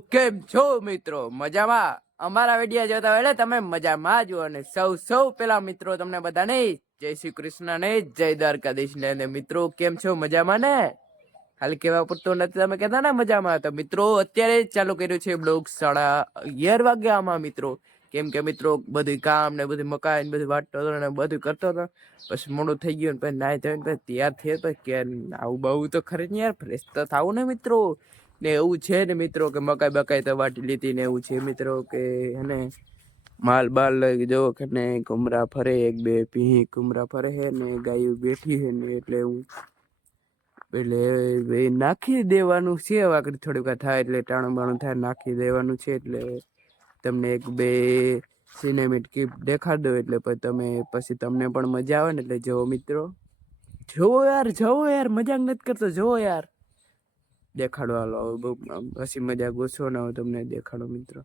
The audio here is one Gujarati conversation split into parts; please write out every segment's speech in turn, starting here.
કેમ છો મિત્રો? મજામાં? અમારા વીડિયો જોતા હોય તમે મજામાં જો અને સૌ સૌ પેલા મિત્રો તમને બધાને જય શ્રી કૃષ્ણ ને જય દ્વારકાધીશ ને. મિત્રો, કેમ છો? મજામાં ને? ખાલી કેવા પૂરતો નથી? તમે કહેતા ને મજામાં. તો મિત્રો, અત્યારે ચાલુ કર્યું છે બ્લોગ સાડા અગિયાર વાગ્યામાં મિત્રો. કેમ કે મિત્રો બધું કામ ને બધું મકાઈ ને બધું વાટતો હતો ને બધું કરતો હતો. પછી મોડું થઈ ગયું ને પછી નાઈ ધોઈને પછી તૈયાર થયો તો કે આવું બહુ તો ખરી ને યાર, ફ્રેશ તો થાવું ને મિત્રો. ને એવું છે ને મિત્રો કે મકાઈ બકાઈ તો વાટી લીધી ને એવું છે મિત્રો કે હને માલ બાલ જો કે ને કુમરા ફરે એક બે પી કુમરા ફરે હે ને, ગાયું બેઠી હે ને એટલે હું એટલે એ નાખી દેવાનું છે આગળ થોડીક થાય એટલે ટાણું બાણું થાય, નાખી દેવાનું છે એટલે તમને એક બે સિનેમેટ ક્લિપ દેખાડ દો એટલે પછી તમે, પછી તમને પણ મજા આવે ને એટલે જુઓ મિત્રો. જુઓ યાર જુઓ યાર, મજાક નથી કરતો, જુઓ યાર. દેખાડો હાલો હવે બહુ હસી મજાક ઓછો ના હોય તમને દેખાડો મિત્રો.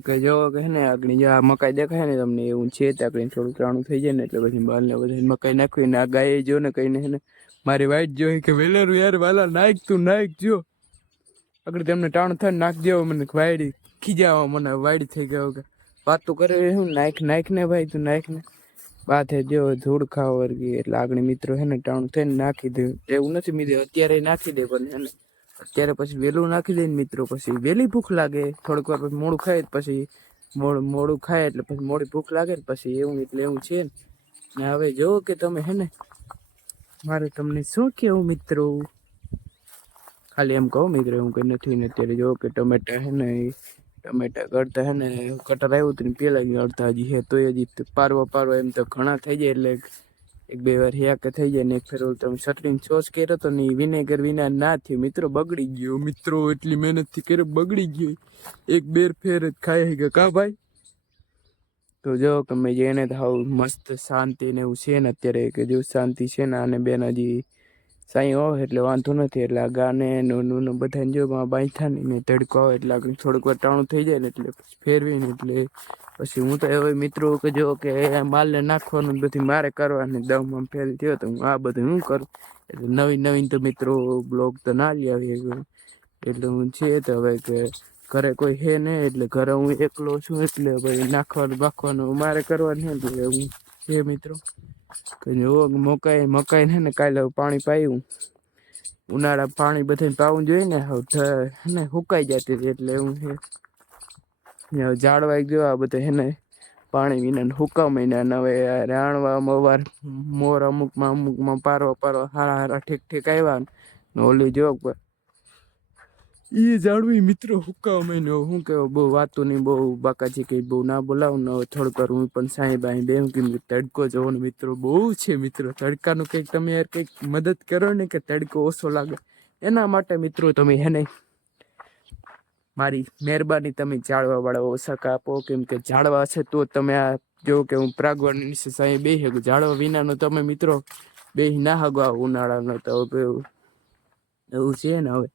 કે જો કે ને આગળ જે આ મકાઈ દેખાય ને તમને એવું છે તો આગળ થોડું ત્રાણું થઈ જાય ને એટલે પછી બાલ ને બધા મકાઈ નાખવી ને આ ગાય જો ને હે ને મારી વાઈટ જો કે વેલેરું યાર વાલા નાખ તું, નાખ જો. આગળ તેમને ટાણું થાય નાખ દેવો મને વાયડી ખીજાવો મને, વાયડી થઈ ગયો કે વાત તો કરે હું, નાખ નાખ ને ભાઈ તું, નાખ ને. બાથે જો ધૂળ ખાવ વર્ગી. એટલે આગળ મિત્રો હે ને ટાણું થઈને નાખી દે. એવું નથી મિત્રો અત્યારે નાખી દે પણ હે ને. અત્યારે પછી વહેલું નાખી દે મિત્રો, પછી વહેલી ભૂખ લાગે. થોડીક વાર પછી મોડું ખાય, પછી મોડું મોડું ખાય એટલે પછી મોડી ભૂખ લાગે ને પછી એવું એટલે એવું છે ને. હવે જુઓ કે તમે હે ને, મારે તમને શું કેવું મિત્રો? ખાલી એમ કહું મિત્રો, એવું કંઈ નથી ને અત્યારે જુઓ કે ટમેટા હે ને, ટમેટા કરતા હે ને, કટર આવ્યું હતું પેલા અડધા હજી હે તો હજી પારવા પારવા એમ તો ઘણા થઈ જાય એટલે એક બે વાર હેક થઈ જાય ને એક ફેર તમે ચટણી સોસ કર્યો તો ને વિનેગર વિના ના થયું. મિત્રો બગડી ગયો. મિત્રો એટલી મહેનતથી કર્યો, બગડી ગયો. એક બેર ફેર જ ખાઈ ગયા. કા ભાઈ? તો જો કે મેં જેને હાવ મસ્ત શાંતિ ને એવું છે ને અત્યારે કે જો શાંતિ છે ને અને બેન હજી સાઈ આવો એટલે વાંધો નથી. એટલે આ ગાને નું બધાને જો બાંધા ને તડકો આવે એટલે આગળ થોડુંક વાર ટાણું થઈ જાય ને એટલે ફેરવીને એટલે પછી હું તો એવો મિત્રો કે જો કે માલને નાખવાનું બધી મારે કરવાની દમ આમ ફેલ થયો તો હું આ બધું હું કરું? એટલે નવીન નવીન તો મિત્રો બ્લોગ તો ના લઈ આવી એટલે હું છે તો હવે કે ઘરે કોઈ હે ને એટલે ઘરે હું એકલો છું એટલે ભાઈ નાખવાનું બાખવાનું મારે કરવાનું એટલે હું છે મિત્રો. જો મકાઈ મકાઈ ને કાલે પાણી પાયું. ઉનાળા પાણી બધાને પાવું જોઈએ ને ને સુકાઈ જતી હતી એટલે એવું છે. ઝાડવા આ બધા હે ને પાણી વિના હુકા મહિના ને હવે આ રાણવામાં વાર મોર અમુકમાં અમુકમાં પારવા પારવા હારા હારા ઠીક ઠીક આવ્યા ને. ઓલી જો એ જાળવી મિત્રો હુકા મહિનો હું કેવો બહુ વાતો નહીં, બહુ બાકાજી કંઈ બહુ ના બોલાવ, ને થોડુંક હું પણ સાંઈ બાઈ બેમ કે તડકો જવાનો મિત્રો, બહુ છે મિત્રો, તડકાનું કંઈક તમે યાર કંઈક મદદ કરો ને કે તડકો ઓછો લાગે. એના માટે મિત્રો તમે હેને મારી મહેરબાની તમે જાળવાવાળા વાળા ઓછા કાપો કેમ કે જાળવા છે તો તમે આ જો કે હું પ્રાગવાની નીચે સાંઈ બે શકું. ઝાડવા વિનાનો તમે મિત્રો બે ના હગો ઉનાળાનો તો એવું છે ને હવે.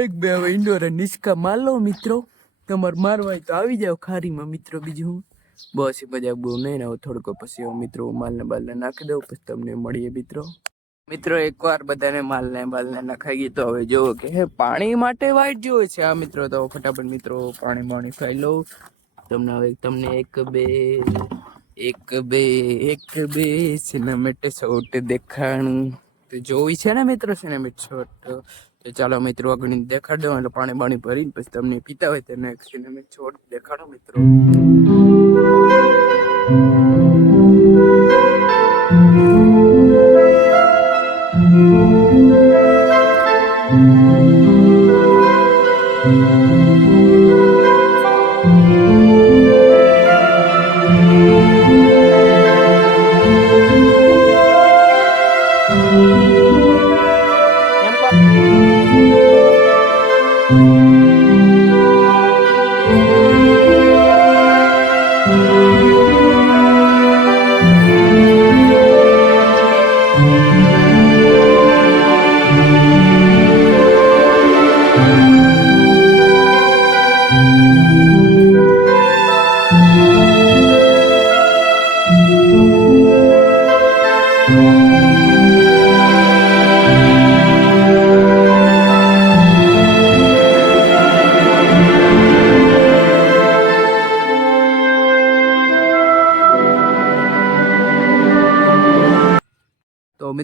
એક બે હવે ઇન્ડોર નિષ્કા માર લો મિત્રો. તમારે મારવા તો આવી જાવ ખારીમાં મિત્રો બીજું બસ એ મજાક બહુ નહીં હવે થોડુંક પછી હું મિત્રો માલને બાલને નાખી દઉં, પછી તમને મળીએ મિત્રો. મિત્રો એકવાર બધાને માલને બાલને નખાઈ ગઈ તો હવે જોવો કે હે, પાણી માટે વાઇટ જોવે છે. આ મિત્રો, તો ફટાફટ મિત્રો પાણી પાણી ખાઈ લઉં. તમને હવે તમને એક બે એક બે એક બે સિનેમેટ શોટ દેખાણું. તો જોવી છે ને મિત્રો સિનેમેટ શોટ ચાલો મિત્રો આગળ દેખાડ દઉં એટલે પાણી બાણી ભરીને પછી તમને પીતા હોય તેને સિનેમેટ છોડ દેખાડો મિત્રો.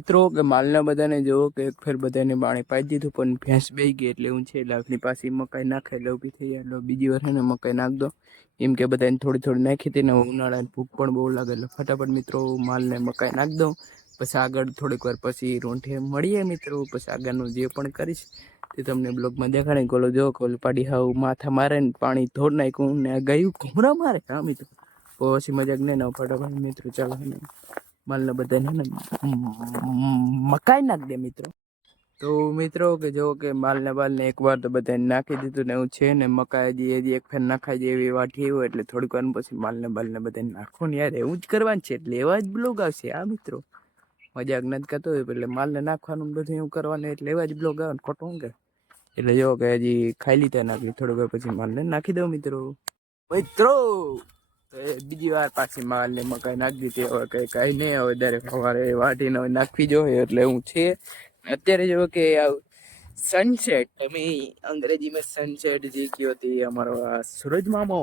મિત્રો, કે માલના બધાને જોવો કે એક ફેર બધાને પાણી પાઈ દીધું, પણ ભેંસ બેહી ગઈ એટલે હું છે લાખની પાસે મકાઈ નાખે એટલે ઊભી થઈ જાય. એટલે બીજી વાર છે ને મકાઈ નાખ દો. એમ કે બધાને થોડી થોડી નાખી હતી ને ઉનાળાની ભૂખ પણ બહુ લાગે. એટલે ફટાફટ મિત્રો, માલને મકાઈ નાખ દઉં. પછી આગળ થોડીક વાર પછી રોંઠે મળીએ મિત્રો, પછી આગળનું જે પણ કરીશ તે તમને બ્લોગમાં દેખાડે કોલો જો, કોલ પાડી હાવ માથા મારે ને પાણી ધોર નાખ્યું ને ગયું ઘૂમરા મારે. હા, મિત્રો. પછી મજાક નહીં, ના, ફટાફટ મિત્રો, ચાલો. માલને બધાને ને મકાઈ નાખ દે મિત્રો. તો મિત્રો કે જો કે માલને બાલને એકવાર તો બધાને નાખી દીધું ને એવું છે ને મકાઈ હજી હજી એક ફેર નાખાઈ જાય એવી વાટી એવું એટલે થોડીક વાર પછી માલને બાલને બધાને નાખો ને યાર એવું જ કરવાનું છે એટલે એવા જ બ્લોગ આવશે આ મિત્રો. મજાક નથી કરતો હોય એટલે માલને નાખવાનું બધું એવું કરવાનું એટલે એવા જ બ્લોગ આવે ખોટું કે? એટલે જો કે હજી ખાઈ લીધા નાખી થોડુંક પછી માલને નાખી દઉં મિત્રો. મિત્રો તો એ બીજી વાર પાછી માલ ને મકાઈ નાખી દીધી. હવે કઈ કઈ નહીં, હવે દરેક સવારે વાટીને નાખવી જોઈએ, એટલે હું છે. અત્યારે જો કે સનસેટ તમે અંગ્રેજીમાં સનસેટ જે કહો હતી અમારો સૂરજ મામો.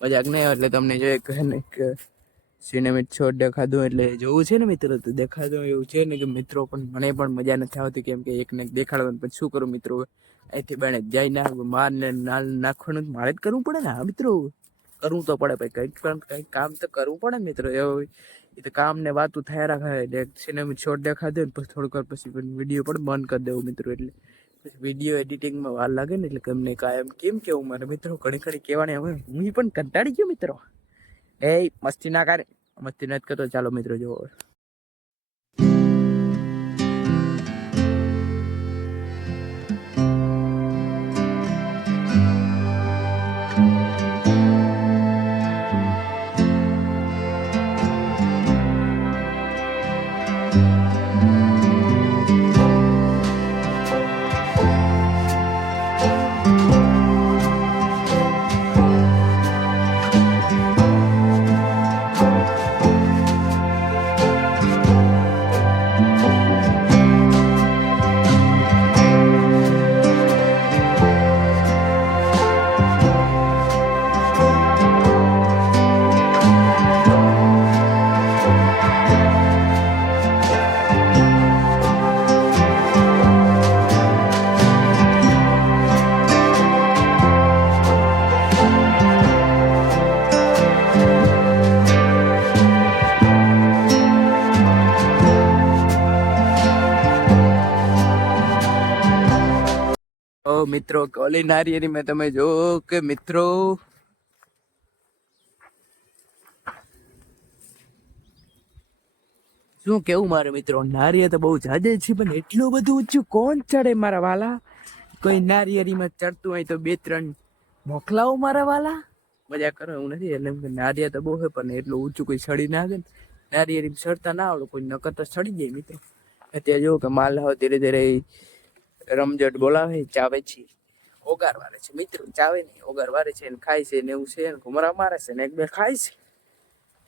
મજાક નહીં, એટલે તમને જો એક સિનેમેટ શોટ દેખાતું એટલે જોવું છે ને મિત્રો, તો દેખાતું એવું છે ને કે મિત્રો પણ મને પણ મજા નથી આવતી, કેમ કે એકને દેખાડવાનું પછી શું કરું મિત્રો? અહીંથી બને, જાય ના માર ને નાલ નાખવાનું તો મારે જ કરવું પડે ને, હા મિત્રો? કરવું તો પડે ભાઈ. કંઈક પણ કંઈક કામ તો કરવું પડે મિત્રો. એવું એ તો કામ ને વાતું થયા રાખે. એટલે સિનેમા દેખા દે ને પછી થોડીક પછી વીડિયો પણ બંધ કરી દેવું મિત્રો એટલે. પછી વીડિયો એડિટિંગમાં વાર લાગે ને એટલે ગમને કાયમ કેમ કેવું મારે? મિત્રો, ઘણી ઘણી કહેવાની હવે હું પણ કંટાળી ગયો મિત્રો. એ મસ્તી ના કરે. મસ્તી નથી કરતો. ચાલો મિત્રો જો મિત્રો, કોલી નારિયેરી મેં તમે જો કે મિત્રો? શું કેવું મારે મિત્રો? નારિયેળ તો બહુ જાજે છે, પણ એટલું બધું ઊંચું કોણ ચડે મારા વાલા? કોઈ નારિયેરીમાં ચડતું હોય તો બે, ત્રણ મોકલાવો મારા વાલા? મજા કરો, એવું નથી, એટલે એમ નારિયેળ તો બહુ છે, પણ એટલું ઊંચું કોઈ ચડી ના આવે ને નારિયેરી ચડતા ના આવડે, કોઈ નકર તો ચડી જાય મિત્રો. અત્યારે જો કે માલ ધીરે ધીરે રમઝટ બોલાવે, ચાવે છે. ઓગાર વારે છે. મિત્રો, ચાવે નહીં. ઓગાર વારે છે ને ખાય છે ને એવું છે ને ઘુમરા મારે છે ને એક બે ખાય છે.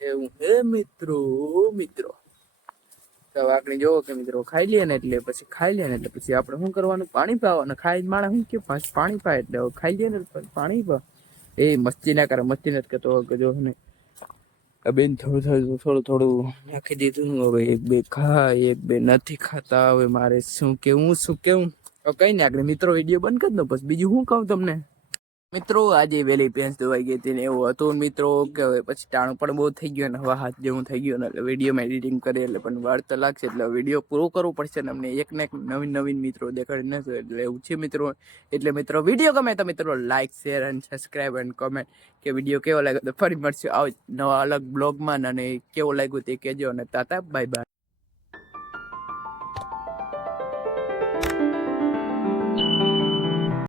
એવું હે મિત્રો મિત્રો. તો આપણે જોવો કે મિત્રો ખાઈ લઈએ ને એટલે પછી ખાઈ લઈએ ને એટલે પછી આપણે શું કરવાનું? પાણી પાવાનું. ખાઈ જ માણસ શું કે પાણી પાય એટલે ખાઈ લઈએ ને પાણી પા એ મસ્તી ના કરે, મસ્તી નથી કરતો. જો ને બેન થોડું થોડું થોડું થોડું નાખી દીધું. હવે એક બે ખાય, એક બે નથી ખાતા. હવે મારે શું કેવું શું કેવું? કઈ નહીં આગળ મિત્રો વીડિયો બંધ કરી દો, પછી બીજું શું કહું તમને? મિત્રો, આજે વેલી પેન્સ ધોવાઈ ગઈ હતી ને એવું હતું મિત્રો, કે હવે પછી ટાણું પણ બહુ થઈ ગયો ને હવા હાથ જેવું થઈ ગયું ને, એટલે વિડીયોમાં એડિટિંગ કરી એટલે પણ વાર તો લાગશે, એટલે વીડિયો પૂરો કરવો પડશે ને અમને. એક ને એક નવીન નવીન મિત્રો દેખાડી નથી એટલે એવું છે મિત્રો. એટલે મિત્રો વીડિયો ગમે તો મિત્રો લાઇક શેર અને સબસ્ક્રાઈબ એન્ડ કોમેન્ટ કે વીડિયો કેવો લાગ્યો તો ફરી મળશે આવ નવા અલગ બ્લોગમાં અને કેવો લાગ્યો તે કહેજો અને તાતા બાય બાય